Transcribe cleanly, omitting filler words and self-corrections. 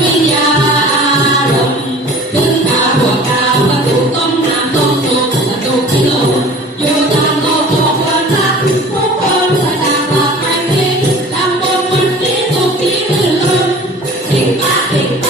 วิญญาอารมณ์ถึงข่าวพวกข่าวประตูต้มน้ำต้มสุกประตูกิโลอยู่ตามโลกของความรักผู้คนกระจากหลับไม่ทิ้งตำบลวันนี้สุขีลื่นลมเพ่งป้าเพ่งป้า